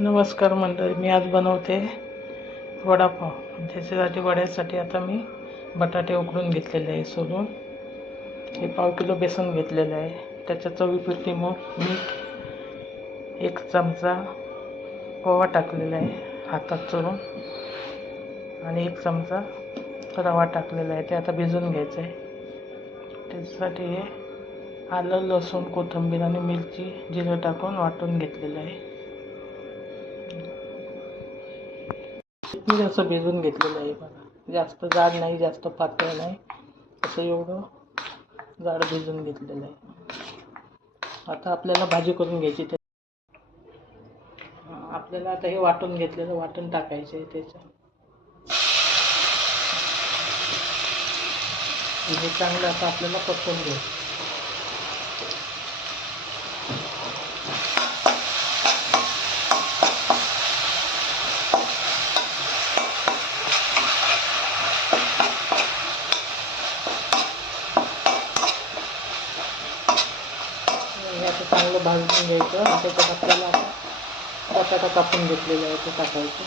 नमस्कार मंडळी, मी आज बनवते वडापाव. त्याच्यासाठी वड्यासाठी आता मी बटाटे उकडून घेतलेले आहे सोलून. हे पाव किलो बेसन घेतलेलं आहे. त्याच्या चवीपुरती मग मी 1 चमचा ओवा टाकलेला आहे हातात चुरून, आणि 1 चमचा रवा टाकलेला आहे. ते आता भिजवून घ्यायचं आहे. त्याच्यासाठी हे आलं, लसूण, कोथिंबीर आणि मिरची, जिरं टाकून वाटून घेतलेलं आहे. मी असं भिजवून घेतलेलं आहे बघा. जास्त जाड नाही, जास्त पातळ नाही, असं एवढं जाड भिजवून घेतलेलं आहे. आता आपल्याला भाजी करून घ्यायची. आपल्याला आता हे वाटून घेतलेलं वाटण टाकायचं आहे त्याचं. हे चांगलं आता आपल्याला परतून घ्यायचं. आता चांगलं भाजून घ्यायचं. त्याच्यात आपल्याला आता बटाटा कापून घेतलेला आहे ते टाकायचं.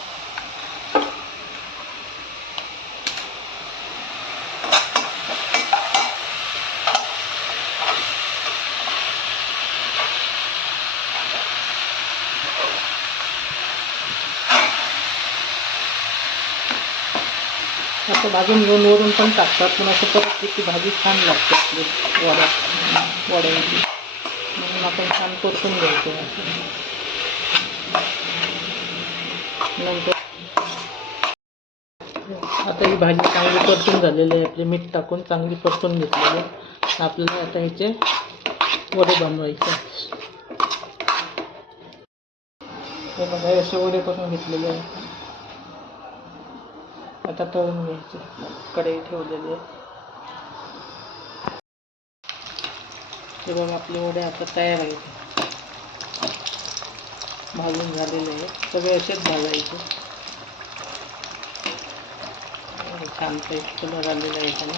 असं भाजून घेऊन वरून पण टाकतात, पण असं परत ती भाजी छान लागते आपली वड्यांची. म्हणून आपण छान परतून घ्यायचं. नंतर आता ही भाजी चांगली परतून झालेली आहे. आपली मीठ टाकून चांगली परतून घेतलेली आहे. आपल्याला आता ह्याचे वडे बनवायचे. हे बघा, असे वडे करून घेतलेले आहे. आता तळून घ्यायचे. कढई ठेवलेली आहे. हे बघा, आपले वडे आता तयार आहेत. भाजून झालेले आहे. सगळे असेच भाजायचे. छान कलर आलेला आहे त्याला.